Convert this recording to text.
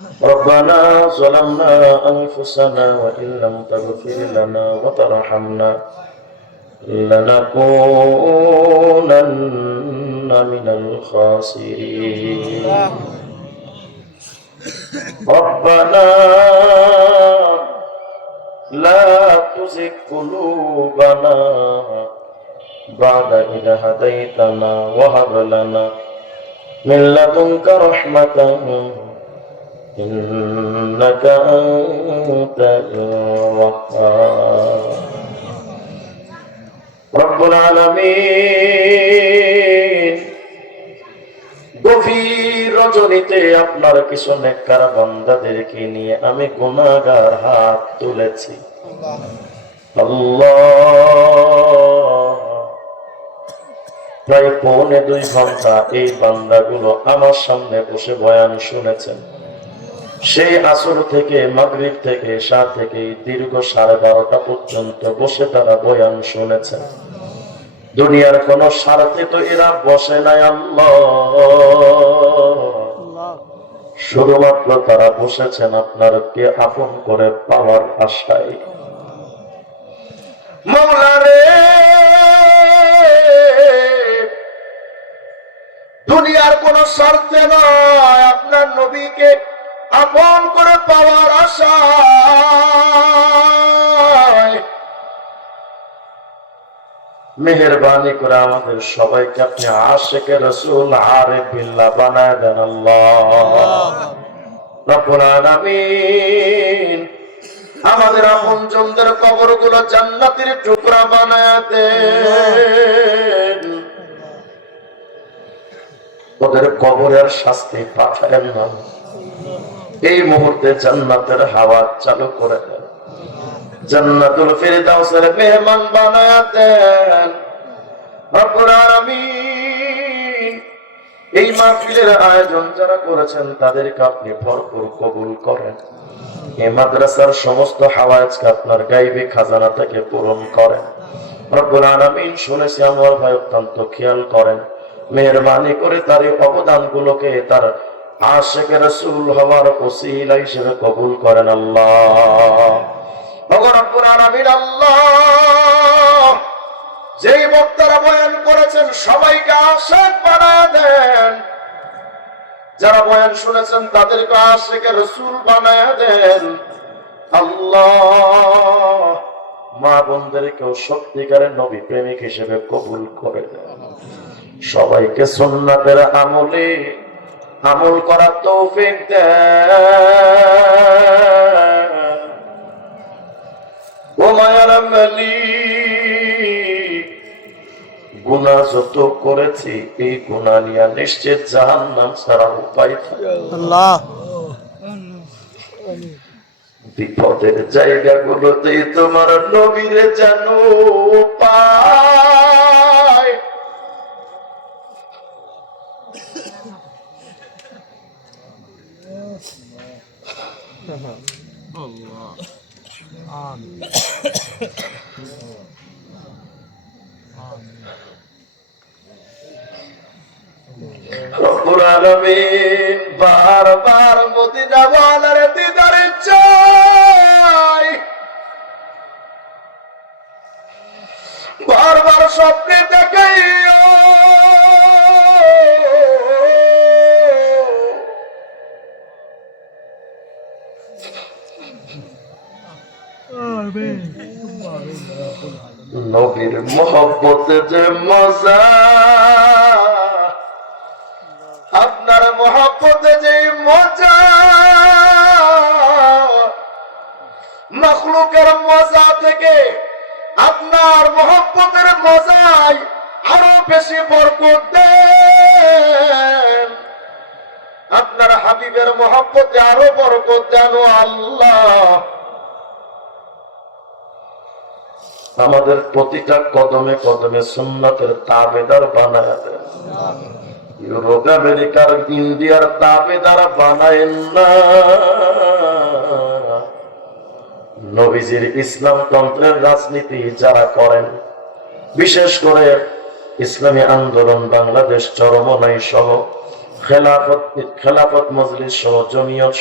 ربنا ظلمنا أنفسنا وإن لم تغفر لنا وترحمنا لنكونن من الخاسرين ربنا لا تزغ قلوبنا بعد إذ هديتنا وهب لنا من لدنك رحمة إنك أنت الوهاب رب العالمين গভীর রজনীতে আপনার কিছু নেককার বান্দাদেরকে নিয়ে আমি গুনাহগার হাত তুলেছি আল্লাহ প্রায় 2.25 ঘন্টা এই বান্দাগুলো আমার সামনে বসে বয়ান শুনেছেন সেই আসর থেকে মাগরিব থেকে ঈশা থেকে দীর্ঘ 12:30 পর্যন্ত বসে তারা বয়ান শুনেছেন দুনিয়ার কোন স্বার্থে তো এরা বসে নাই আল্লাহ শুধুমাত্র তারা বসেছেন আপনারকে আপন করে পাওয়ার আশায় মাওলা রে দুনিয়ার কোন স্বার্থে নয় আপনার নবীকে আপন করে পাওয়ার আশায় মেহেরবানি করে আমাদের সবাইকে আপনি আশিকে রাসূল আরিফ বিল্লাহ বানায় দেন আল্লাহ রব্বুল আলামিন আমাদের আপনজনদের কবরগুলো জান্নাতের টুকরা বানায় দেন ওদের কবরের শাস্তি পাঠায়েন না এই মুহূর্তে জান্নাতের হাওয়া চালু করে দেন জান্নাতুল ফিরদাউসের মেহমান বানায়া দেন রব্বুল আলামিন এই মাহফিলের আয়োজন যারা করেছেন তাদেরকে আপনি ভরপুর কবুল করেন এই মাদ্রাসার সমস্ত হাওয়াজকে আপনার গায়বী খাজানা থেকে পূরণ করেন রব্বুল আলামিন শুনেছি আমার ভাই অত্যন্ত খেয়াল করেন মেহেরবানি করে তার এই অবদানগুলোকে তার আশিকে রাসূল হওয়ার ওসিলা হিসেবে কবুল করেন আল্লাহ রব্বুল আলামিন আল্লাহ যেই বক্তারা বয়ান করেছেন সবাইকে আশিক বানায় দেন যারা বয়ান শুনেছেন তাদেরকে আশিকে রাসূল বানায় দেন আল্লাহ মা বোনদেরকেও সত্যিকারের নবী প্রেমিক হিসেবে কবুল করে দেন সবাইকে সুন্নাতের আমল করার তৌফিক দেন ও মায়ার মালিক গুনাহ যত করেছি এই গুনাহ নিয়ে নিশ্চিত জাহান্নাম ছাড়া উপায় থাকে আল্লাহ বিপদের জায়গাগুলোতে তোমার নবীরে জানো পায় আল্লাহ আমিন রব্বুল আলামিন বারবার মদিনা ওয়ালার দিদারে চাই বারবার স্বপ্নে দেখাইও নবীর মহব্বতে যে মজা আপনার মহব্বতে যে মজা মখলুকের মজা থেকে আপনার মহব্বতের মজায় আরো বেশি বরকত দেন আপনার হাবিবের মহব্বতে আরো বরকত দেন আল্লাহ আমাদের প্রতিটা কদমে কদমে সুন্নাতের তাবেদার বানায় দেন ইউরোপ আমেরিকার ইন্ডিয়ার তাবেদার বানায়েন না নবীজির ইসলাম তন্ত্রের রাজনীতি যারা করেন বিশেষ করে ইসলামী আন্দোলন বাংলাদেশ চরমনাই সহ খেলাফত মজলিস সহ জমিয়ত